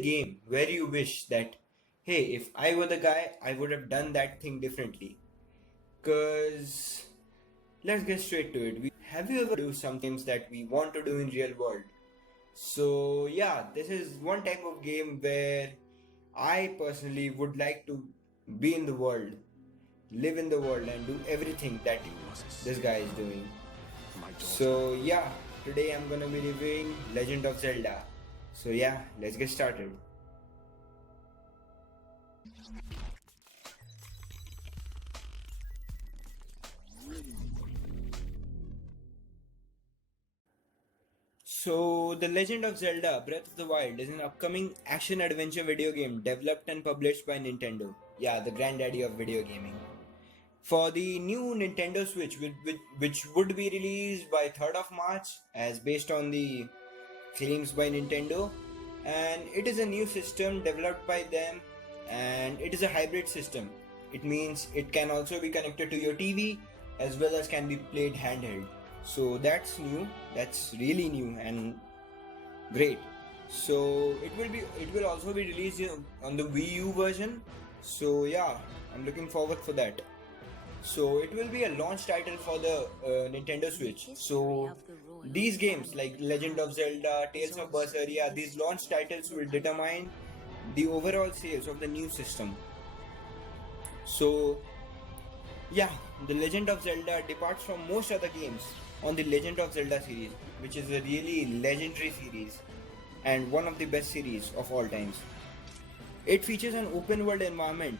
game where you wish that, hey, if I were the guy, I would have done that thing differently. Cause let's get straight to it. Have you ever do some games that we want to do in real world? So yeah, this is one type of game where I personally would like to be in the world, live in the world, and do everything that this guy is doing. So yeah, today I'm gonna be reviewing Legend of Zelda. So yeah, let's get started. So, The Legend of Zelda Breath of the Wild is an upcoming action adventure video game developed and published by Nintendo. Yeah, the granddaddy of video gaming. For the new Nintendo Switch, which would be released by 3rd of March, as based on the claims by Nintendo. And it is a new system developed by them, and it is a hybrid system. It means it can also be connected to your TV as well as can be played handheld. So that's new. That's really new and great. So it will also be released on the Wii U version. So yeah, I'm looking forward for that. So it will be a launch title for the Nintendo Switch. So these games like Legend of Zelda, Tales of Berseria, these launch titles will determine the overall sales of the new system. So yeah, the Legend of Zelda departs from most other games on the Legend of Zelda series, which is a really legendary series and one of the best series of all times. It features an open world environment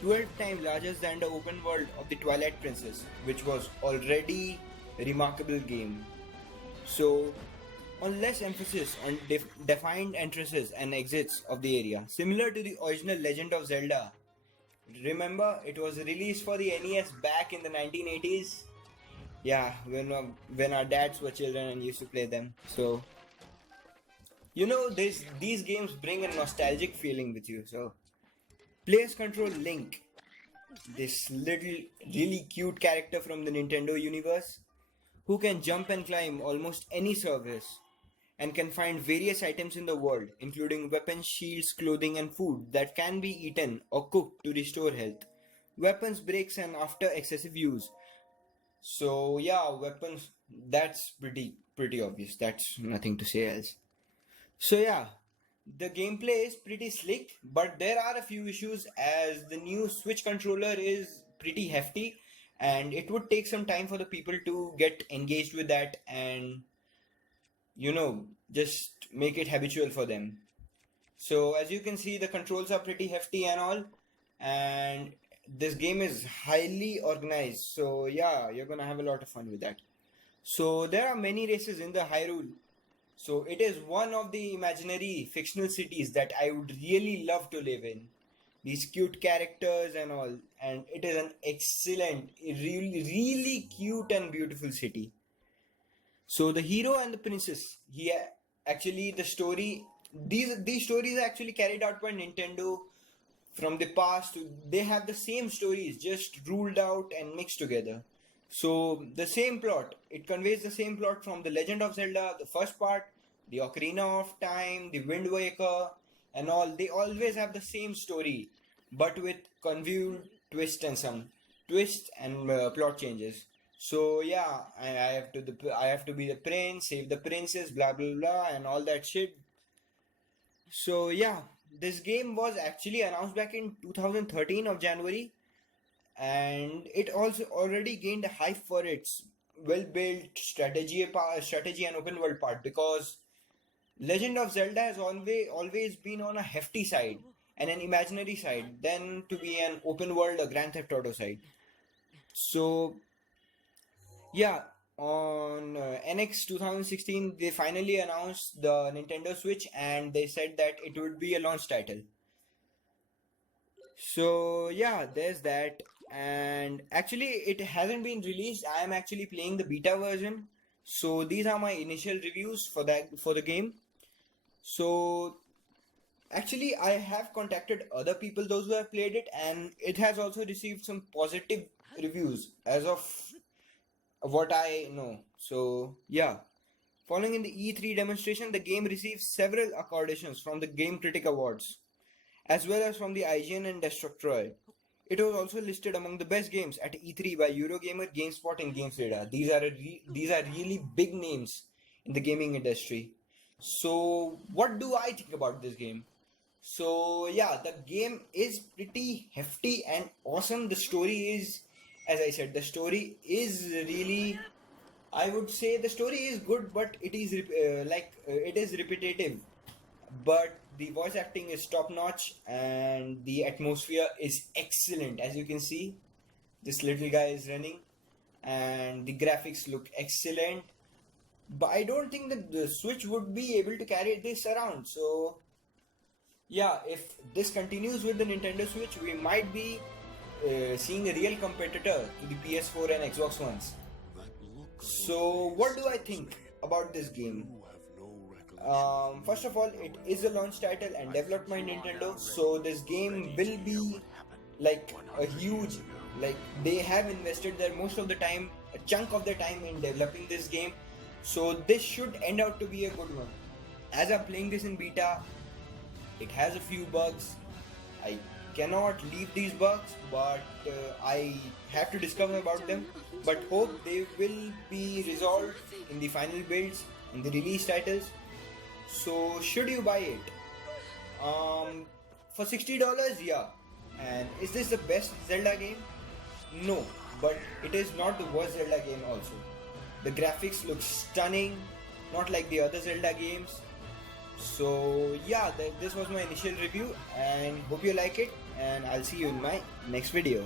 12 times larger than the open world of the Twilight Princess, which was already a remarkable game. So, on less emphasis on defined entrances and exits of the area, similar to the original Legend of Zelda. Remember, it was released for the NES back in the 1980s. Yeah, when our dads were children and used to play them. So, these games bring a nostalgic feeling with you. So, players control Link, this little really cute character from the Nintendo universe who can jump and climb almost any surface and can find various items in the world, including weapons, shields, clothing, and food that can be eaten or cooked to restore health. Weapons breaks and after excessive use. So yeah, weapons, that's pretty obvious. That's nothing to say else. So yeah, the gameplay is pretty slick, but there are a few issues as the new Switch controller is pretty hefty and it would take some time for the people to get engaged with that and just make it habitual for them. So as you can see, the controls are pretty hefty and all, and this game is highly organized. So yeah, you're gonna have a lot of fun with that. So there are many races in the Hyrule. So it is one of the imaginary fictional cities that I would really love to live in. These cute characters and all, and it is an excellent, really cute and beautiful city. So the hero and the princess, actually the story, these stories are actually carried out by Nintendo from the past. They have the same stories, just ruled out and mixed together. So the same plot, it conveys the same plot from the Legend of Zelda, the first part, the Ocarina of Time, the Wind Waker, and all. They always have the same story, but with convoluted twist and some twist and plot changes. So yeah, I have to be the prince, save the princess, blah blah blah, and all that shit. So yeah, this game was actually announced back in 2013 of January, and it also already gained a hype for its well-built strategy and open world part because Legend of Zelda has always been on a hefty side and an imaginary side than to be an open world or Grand Theft Auto side. So yeah, on NX 2016, they finally announced the Nintendo Switch and they said that it would be a launch title. So yeah, there's that. And actually, it hasn't been released. I am actually playing the beta version. So these are my initial reviews for the game. So actually, I have contacted other people, those who have played it, and it has also received some positive reviews as of what I know. So yeah, Following in the E3 demonstration, the game received several accolades from the Game Critic Awards, as well as from the IGN and Destructoid. It was also listed among the best games at E3 by Eurogamer, GameSpot, and GamesRadar. These are really big names in the gaming industry. So, what do I think about this game? So, yeah, the game is pretty hefty and awesome. The story is, as I said, the story is really, I would say the story is good, but it is it is repetitive. But the voice acting is top notch and the atmosphere is excellent. As you can see, this little guy is running and the graphics look excellent. But I don't think that the Switch would be able to carry this around. So, yeah, if this continues with the Nintendo Switch, we might be seeing a real competitor to the PS4 and Xbox Ones. So, what do I think about this game? First of all, it is a launch title and developed by Nintendo, so this game will be like a huge, like they have invested their most of the time, a chunk of the time in developing this game, so this should end out to be a good one. As I'm playing this in beta, it has a few bugs. I cannot leave these bugs, but I have to discover about them, but hope they will be resolved in the final builds, in the release titles. So should you buy it? For $60, yeah. And is this the best Zelda game? No, but it is not the worst Zelda game also. The graphics look stunning, not like the other Zelda games. So yeah, this was my initial review and hope you like it, and I'll see you in my next video.